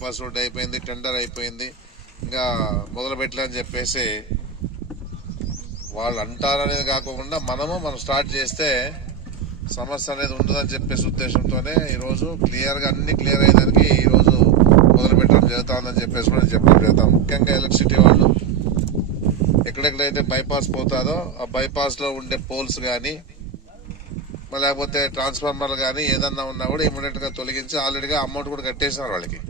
Bypass road అయిపోయింది, tender అయిపోయింది, ఇంకా మొదలు పెట్టలేని చెప్పేసి వాళ్ళు అంటారనేది కాకుండా మనం స్టార్ట్ చేస్తే సమస్య అనేది ఉండదని చెప్పేసి ఉద్దేశంతోనే ఈరోజు క్లియర్గా అన్ని క్లియర్ అయ్యేదానికి ఈరోజు మొదలు పెట్టడం జరుగుతుందని చెప్పేసి కూడా చెప్పడం జరుగుతాం. ముఖ్యంగా ఎలక్ట్రిసిటీ వాళ్ళు ఎక్కడెక్కడైతే బైపాస్ పోతారో ఆ బైపాస్ లో ఉండే పోల్స్ కానీ లేకపోతే ట్రాన్స్ఫార్మర్లు కానీ ఏదన్నా ఉన్నా కూడా ఇమ్మీడియట్ గా తొలగించి ఆల్రెడీగా అమౌంట్ కూడా కట్టేసినారు. వాళ్ళకి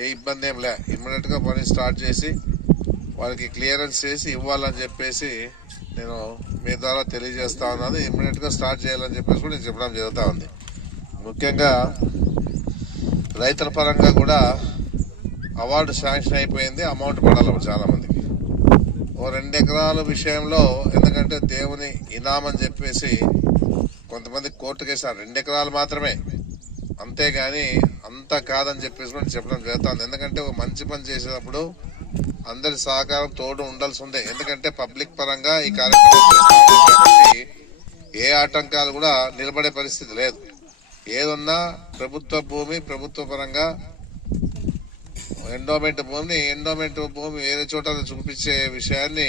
ఏ ఇబ్బంది ఏం లే, ఇమ్మీడియట్ గా పని స్టార్ట్ చేసి వాళ్ళకి క్లియరెన్స్ చేసి ఇవ్వాలని చెప్పేసి నేను మీ ద్వారా తెలియజేస్తా ఉన్నాను. ఇమ్మీడియట్ గా స్టార్ట్ చేయాలని చెప్పేసి కూడా నేను చెప్పడం జరుగుతూ ఉంది. ముఖ్యంగా రైతుల పరంగా కూడా అవార్డు శాంక్షన్ అయిపోయింది, అమౌంట్ పడాలి చాలా మందికి. ఓ 2 ఎకరాల విషయంలో ఎందుకంటే దేవుని ఇనామని చెప్పేసి కొంతమంది కోర్టు కేసారు. 2 ఎకరాలు మాత్రమే, అంతేగాని అంతా కాదని చెప్పేసి కూడా చెప్పడం జరుగుతుంది. ఎందుకంటే ఒక మంచి పని చేసేటప్పుడు అందరి సహకారం తోడు ఉండాల్సి ఉంది. ఎందుకంటే పబ్లిక్ పరంగా ఈ కార్యక్రమం కాబట్టి ఏ ఆటంకాలు కూడా నిలబడే పరిస్థితి లేదు. ఏదున్నా ప్రభుత్వ భూమి ప్రభుత్వ పరంగా, ఎండోమెంట్ భూమి వేరే చోట చూపించే విషయాన్ని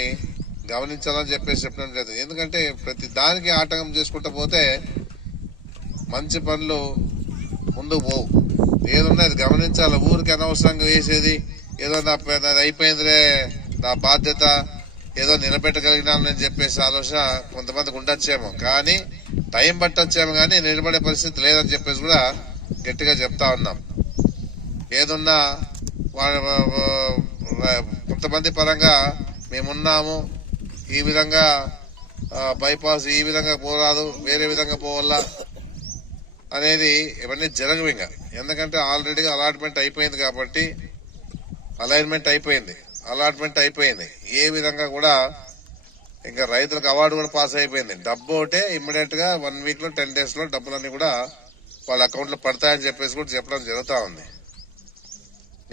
గమనించాలని చెప్పేసి చెప్పడం లేదు. ఎందుకంటే ప్రతి దానికి ఆటంకం చేసుకుంటూ పోతే మంచి పనులు ముందుకు పోవు. ఏదున్నా అది గమనించాలి. ఊరికి అనవసరంగా వేసేది ఏదో నాది అయిపోయిందిలే, నా బాధ్యత ఏదో నిలబెట్టగలిగినానని చెప్పేసి ఆలోచన కొంతమందికి ఉండొచ్చేమో, కానీ టైం పట్టొచ్చేమో కానీ నిలబడే పరిస్థితి లేదని చెప్పేసి కూడా గట్టిగా చెప్తా ఉన్నాం. ఏదున్నా కొంతమంది పరంగా మేమున్నాము, ఈ విధంగా బైపాస్ ఈ విధంగా పోరాదు, వేరే విధంగా పోవాలా అనేది ఇవన్నీ జరగవు ఇంకా. ఎందుకంటే ఆల్రెడీగా అలాట్మెంట్ అయిపోయింది కాబట్టి, అలాట్మెంట్ అయిపోయింది. ఏ విధంగా కూడా ఇంకా రైతులకు అవార్డు కూడా పాస్ అయిపోయింది. డబ్బు ఒకటే ఇమ్మీడియట్ గా 1 వీక్ లో 10 days లో డబ్బులన్నీ కూడా వాళ్ళ అకౌంట్ లో పడతాయని చెప్పేసి కూడా చెప్పడం జరుగుతూ ఉంది.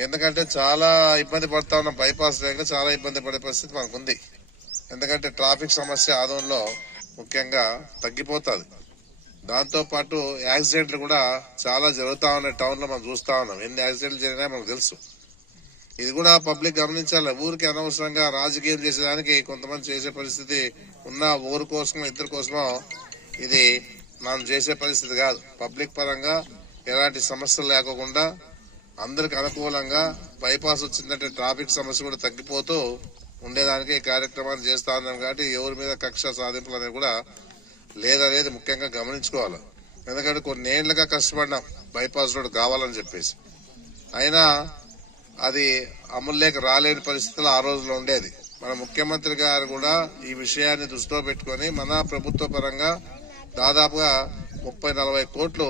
ఎందుకంటే చాలా ఇబ్బంది పడతా ఉన్నాం, బైపాస్ లేక చాలా ఇబ్బంది పడే పరిస్థితి మనకుంది. ఎందుకంటే ట్రాఫిక్ సమస్య ఆదంలో ముఖ్యంగా తగ్గిపోతుంది. దాంతో పాటు యాక్సిడెంట్లు కూడా చాలా జరుగుతా ఉన్నాయి. టౌన్ లో మనం చూస్తా ఉన్నాం, ఎన్ని యాక్సిడెంట్లు జరిగినాయో మనకు తెలుసు. ఇది కూడా పబ్లిక్ గమనించాలి. ఊరికి అనవసరంగా రాజకీయం చేసేదానికి కొంతమంది చేసే పరిస్థితి ఉన్న, ఊరు కోసమో ఇద్దరు కోసమో ఇది మనం చేసే పరిస్థితి కాదు. పబ్లిక్ పరంగా ఎలాంటి సమస్యలు లేకుండా అందరికి అనుకూలంగా బైపాస్ వచ్చిందంటే ట్రాఫిక్ సమస్య కూడా తగ్గిపోతూ ఉండేదానికి ఈ కార్యక్రమాన్ని చేస్తా ఉన్నాం. కాబట్టి ఎవరి మీద కక్ష సాధింపులు అనేది కూడా లేదనేది ముఖ్యంగా గమనించుకోవాలి. ఎందుకంటే కొన్ని ఏళ్లుగా కష్టపడినాం బైపాస్ రోడ్ కావాలని చెప్పేసి, అయినా అది అమలులోకి రాలేని పరిస్థితులు ఆ రోజులో ఉండేది. మన ముఖ్యమంత్రి గారు కూడా ఈ విషయాన్ని దృష్టిలో పెట్టుకుని మన ప్రభుత్వ పరంగా దాదాపుగా 30-40 కోట్లు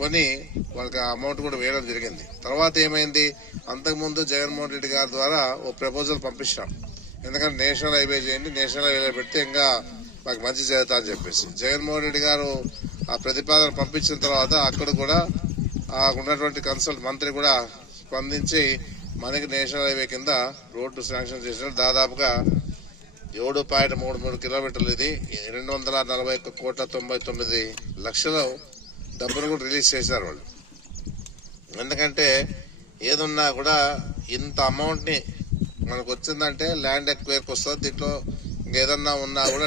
కొని వాళ్ళకి అమౌంట్ కూడా వేయడం జరిగింది. తర్వాత ఏమైంది, అంతకుముందు జగన్మోహన్ రెడ్డి గారి ద్వారా ఓ ప్రపోజల్ పంపించాం. ఎందుకంటే నేషనల్ హైవే చేయండి, నేషనల్ హైవే పెడితే ఇంకా మాకు మంచి జరుగుతా అని చెప్పేసి జగన్మోహన్ రెడ్డి గారు ఆ ప్రతిపాదన పంపించిన తర్వాత అక్కడ కూడా ఉన్నటువంటి కన్సల్ట్ మంత్రి కూడా స్పందించి మనకి నేషనల్ హైవే కింద రోడ్డు శాంక్షన్ చేసిన దాదాపుగా 7.33 కిలోమీటర్లు, ఇది 241,99,00,000 డబ్బును కూడా రిలీజ్ చేశారు వాళ్ళు. ఎందుకంటే ఏదున్నా కూడా ఇంత అమౌంట్ ని మనకు వచ్చిందంటే ల్యాండ్ ఎక్వైర్కి వస్తుంది. దీంట్లో ఇంకేదన్నా ఉన్నా కూడా